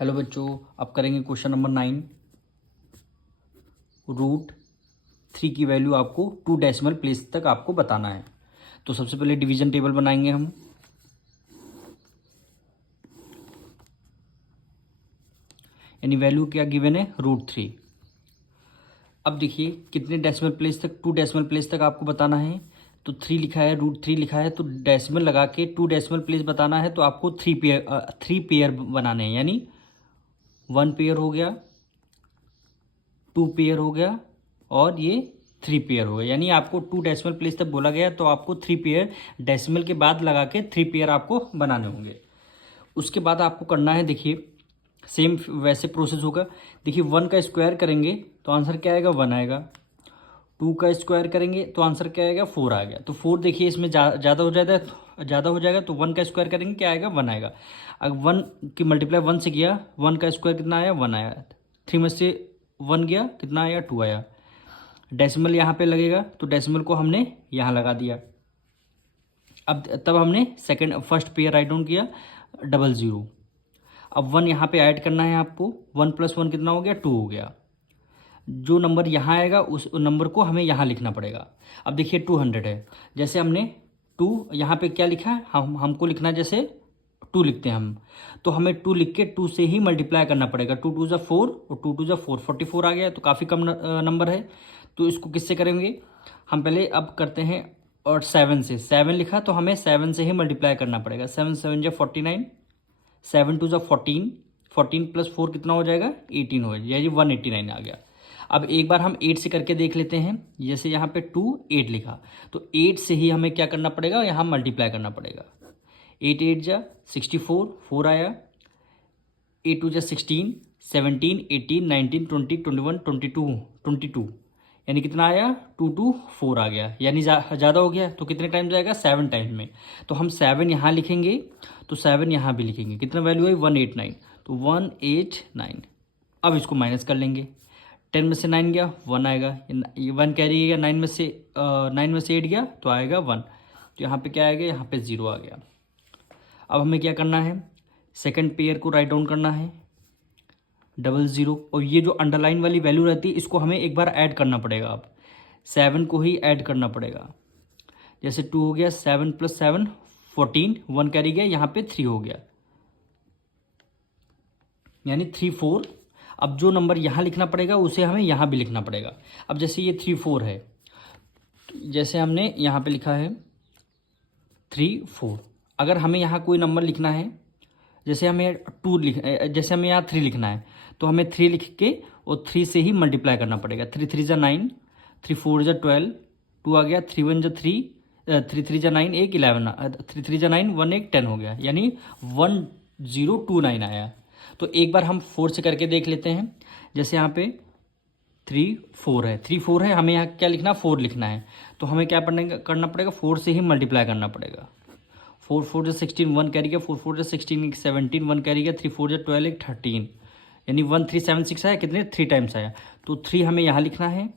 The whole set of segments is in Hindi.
हेलो बच्चों, अब करेंगे क्वेश्चन नंबर 9। √3 की वैल्यू आपको 2 डेसिमल प्लेस तक आपको बताना है। तो सबसे पहले डिवीजन टेबल बनाएंगे हम। यानी वैल्यू क्या गिवन है, √3। अब देखिए कितने डेसिमल प्लेस तक, 2 डेसिमल प्लेस तक आपको बताना है। तो 3 लिखा है, √3 लिखा है, तो डेसिमल लगा के 2 डेसिमल प्लेस बताना है। तो आपको 3 पेयर बनाने हैं। यानी 1 पेयर हो गया, 2 पेयर हो गया और ये 3 पेयर हो गया। यानी आपको 2 डेसिमल प्लेस तक बोला गया, तो आपको 3 पेयर डेसिमल के बाद लगा के 3 पेयर आपको बनाने होंगे। उसके बाद आपको करना है, देखिए सेम वैसे प्रोसेस होगा। देखिए 1 का स्क्वायर करेंगे तो आंसर क्या आएगा, 1 आएगा। 2 का स्क्वायर करेंगे तो आंसर क्या आएगा, 4 आ गया। तो 4 देखिए इसमें ज़्यादा हो जाएगा तो 1 का स्क्वायर करेंगे क्या आएगा, 1 आएगा। अगर 1 की मल्टीप्लाई 1 से किया, 1 का स्क्वायर कितना आया, 1 आया। 3 में से 1 गया, कितना आया, 2 आया। डेसिमल यहाँ पे लगेगा तो डेसिमल को हमने यहाँ लगा दिया। अब तब हमने फर्स्ट पेयर राइट डाउन किया, 00। अब 1 यहाँ पे ऐड करना है आपको। 1 + 1 कितना हो गया, 2 हो गया। जो नंबर यहाँ आएगा उस नंबर को हमें यहाँ लिखना पड़ेगा। अब देखिए 200 है, जैसे हमने 2 यहाँ पे क्या लिखा है, हमको लिखना है जैसे 2 लिखते हैं हम, तो हमें 2 लिख के 2 से ही मल्टीप्लाई करना पड़ेगा। 2 2 ज़ा 4 और 2 2 ज़ा 4, 44 आ गया। तो काफ़ी कम नंबर है, तो इसको किससे करेंगे हम, पहले अब करते हैं। और 7 से, 7 लिखा तो हमें 7 से ही मल्टीप्लाई करना पड़ेगा। 7 7 ज़ा 49, 7 2 ज़ा 14, 14 + 4 कितना हो जाएगा, 18 हो जाएगा। ये 189 आ गया। अब एक बार हम 8 से करके देख लेते हैं। जैसे यहाँ पे 2 8 लिखा, तो 8 से ही हमें क्या करना पड़ेगा, यहाँ मल्टीप्लाई करना पड़ेगा। 8 8 ज़ा 64, 4 आया। 8 2 ज़ा 16, 17 18 19 20 21 22 22, यानी कितना आया, 2 2 4 आ गया। यानी ज़्यादा हो गया, तो कितने टाइम जाएगा, 7 टाइम्स में। तो हम 7 यहाँ लिखेंगे तो 7 यहाँ भी लिखेंगे। कितना वैल्यू है, 189, तो 189। अब इसको माइनस कर लेंगे। 10 में से 9 गया, 1 आएगा। ये 1 कैरी गया, 9 में से 8 गया तो आएगा 1। तो यहाँ पे क्या आएगा, यहाँ पे 0 आ गया। अब हमें क्या करना है, सेकंड पेयर को राइट डाउन करना है, 00। और ये जो अंडरलाइन वाली वैल्यू रहती है इसको हमें एक बार ऐड करना पड़ेगा। अब 7 को ही ऐड करना पड़ेगा। जैसे 2 हो गया, 7 + 7 14, 1 कैरी गया, यहाँ पे 3 हो गया, यानी 3 4। अब जो नंबर यहाँ लिखना पड़ेगा उसे हमें यहाँ भी लिखना पड़ेगा। अब जैसे ये 3 4 है, जैसे हमने यहाँ पे लिखा है 3 4। अगर हमें यहाँ कोई नंबर लिखना है, जैसे हमें जैसे हमें यहाँ 3 लिखना है, तो हमें 3 लिख के और 3 से ही मल्टीप्लाई करना पड़ेगा। 3 3 ज़ा 9, 3 4 ज़ा 12, 2 आ गया। 3 1 ज़ा 3, 3 3 ज़ा 9, 1 11, 3 3 ज़ा 9, 1 1 10 हो गया, यानी 1029 आया। तो एक बार हम 4 से करके देख लेते हैं। जैसे यहाँ पे 3 4 है, 3 4 है, हमें यहाँ क्या लिखना, 4 लिखना है। तो हमें क्या करना पड़ेगा, 4 से ही मल्टीप्लाई करना पड़ेगा। 4 4 ज़ा 16, 1 कैरी गया। 4 4 ज़ा 16, 17, 1 कैरी गया। 3 4 ज़ा 12, 13, यानी 1376 आया। कितने, 3 टाइम्स आया। तो 3 हमें यहाँ लिखना है,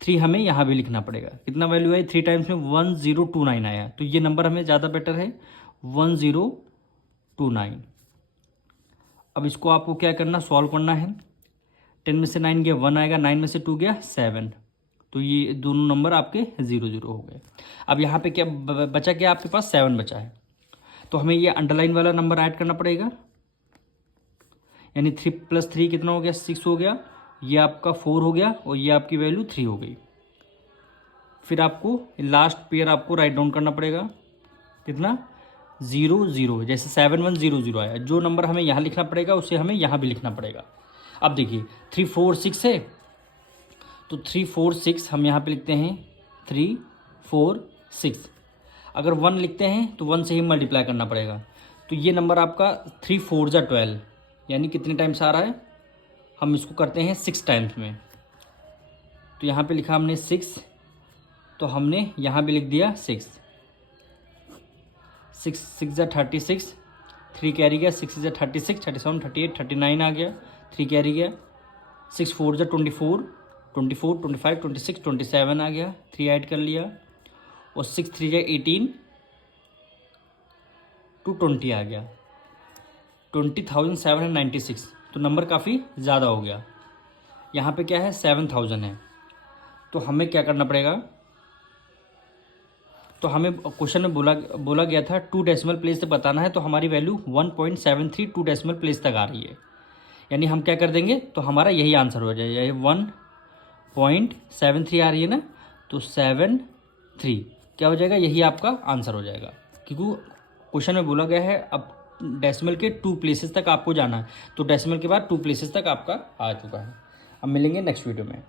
3 हमें यहाँ भी लिखना पड़ेगा। कितना वैल्यू है, 3 टाइम्स में 1029 आया। तो ये नंबर हमें ज़्यादा बेटर है, 1029। अब इसको आपको क्या करना, सॉल्व करना है। 10 में से 9 गया, 1 आएगा। 9 में से 2 गया, 7। तो ये दोनों नंबर आपके 0 0 हो गए। अब यहाँ पे क्या बचा, क्या आपके पास 7 बचा है। तो हमें ये अंडरलाइन वाला नंबर ऐड करना पड़ेगा। यानी 3 + 3 कितना हो गया, 6 हो गया। ये आपका 4 हो गया और ये आपकी वैल्यू 3 हो गई। फिर आपको लास्ट पेयर आपको राइट डाउन करना पड़ेगा। कितना, 0 0। जैसे 7 1 0 0 आया, जो नंबर हमें यहाँ लिखना पड़ेगा उसे हमें यहाँ भी लिखना पड़ेगा। अब देखिए 3 4 6 है, तो 3 4 6 हम यहाँ पे लिखते हैं 3 4 6। अगर 1 लिखते हैं तो 1 से ही मल्टीप्लाई करना पड़ेगा। तो ये नंबर आपका 3 4 ज़ा 12, यानी कितने टाइम्स आ रहा है, हम इसको करते हैं 6 टाइम्स में। तो यहाँ पे लिखा हमने 6, तो हमने यहाँ भी लिख दिया 6। 6 6 ज़ा 36, 3 कैरी गया। 6 ज़ा 36, 37 38 39 आ गया। 3 कैरी गया। 6 4 ज़ा 24, 24 25 26 27 आ गया। 3 ऐड कर लिया। और 6 3 ज़ा 18 to 20 आ गया, 20,796। तो नंबर काफ़ी ज़्यादा हो गया। यहाँ पे क्या है 7000 है, तो हमें क्या करना पड़ेगा, तो हमें क्वेश्चन में बोला गया था 2 डेसिमल प्लेस तक बताना है, तो हमारी वैल्यू 1.73 2 डेसिमल प्लेस तक आ रही है। यानी हम क्या कर देंगे, तो हमारा यही आंसर हो जाएगा। ये 1.73 आ रही है ना, तो 73 क्या हो जाएगा, यही आपका आंसर हो जाएगा। क्योंकि क्वेश्चन में बोला गया है अब डेसिमल के 2 प्लेसेस तक आपको जाना है, तो डेसिमल के बाद 2 प्लेसेस तक आपका आ चुका है। अब मिलेंगे नेक्स्ट वीडियो में।